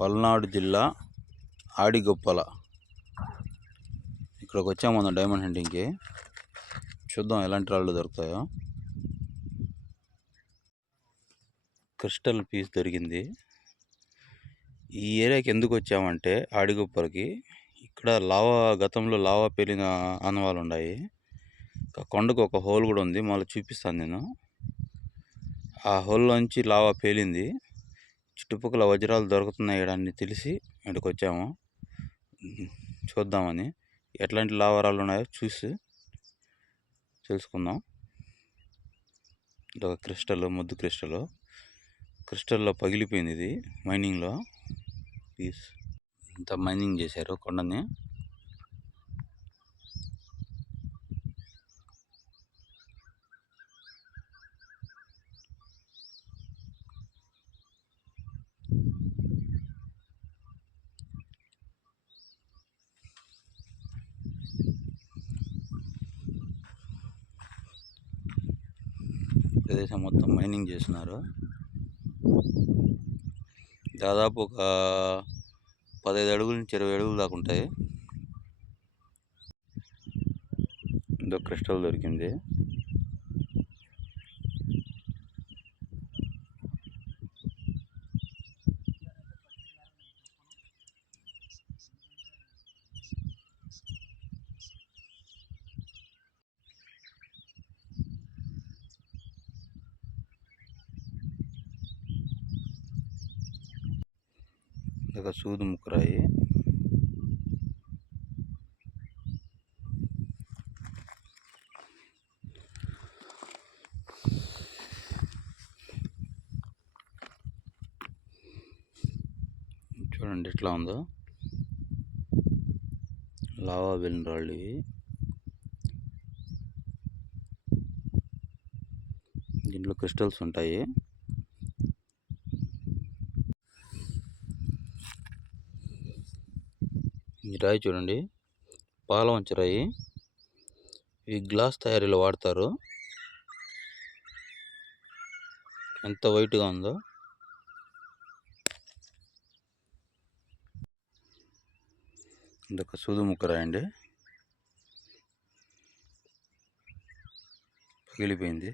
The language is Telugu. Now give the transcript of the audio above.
పల్నాడు జిల్లా ఆడిగొప్పల ఇక్కడికి వచ్చాము మనం డైమండ్ హంటింగ్కి. చూద్దాం ఎలాంటి రాళ్ళు దొరుకుతాయో. క్రిస్టల్ పీస్ దొరికింది. ఈ ఏరియాకి ఎందుకు వచ్చామంటే ఆడిగొప్పలకి ఇక్కడ గతంలో లావా పేలిన ఆనవాళ్ళు ఉన్నాయి. కొండకు ఒక హోల్ కూడా ఉంది, మళ్ళీ చూపిస్తాను నేను. ఆ హోల్లోంచి లావా పేలింది. చుట్టుపక్కల వజ్రాలు దొరుకుతున్నాయి అని తెలిసి ఇక్కడికి వచ్చాము చూద్దామని. ఎట్లాంటి లావారాలు ఉన్నాయో చూసి తెలుసుకుందాం. ఇదొక క్రిస్టల్, ముద్దు క్రిస్టల్లో పగిలిపోయింది ఇది మైనింగ్లో. పీస్ ఇంత మైనింగ్ చేశారు కొండని. ప్రదేశం మొత్తం మైనింగ్ చేస్తున్నారు. దాదాపు ఒక 15 అడుగుల నుంచి 20 అడుగుల దాకా ఉంటాయి. ఇదో క్రిస్టల్ దొరికింది. ఇక సూదు ముక్కరాయి. చూడండి ఎట్లా ఉందో. లావా వెలిన రాళ్ళు ఇవి. దీంట్లో క్రిస్టల్స్ ఉంటాయి. ఈ రాయి చూడండి, పాలవంచ రాయి. ఈ గ్లాస్ తయారీలో వాడతారు. ఎంత వైట్గా ఉందో. ఇదొక సూదు ముక్కరాయి అండి, పగిలిపోయింది.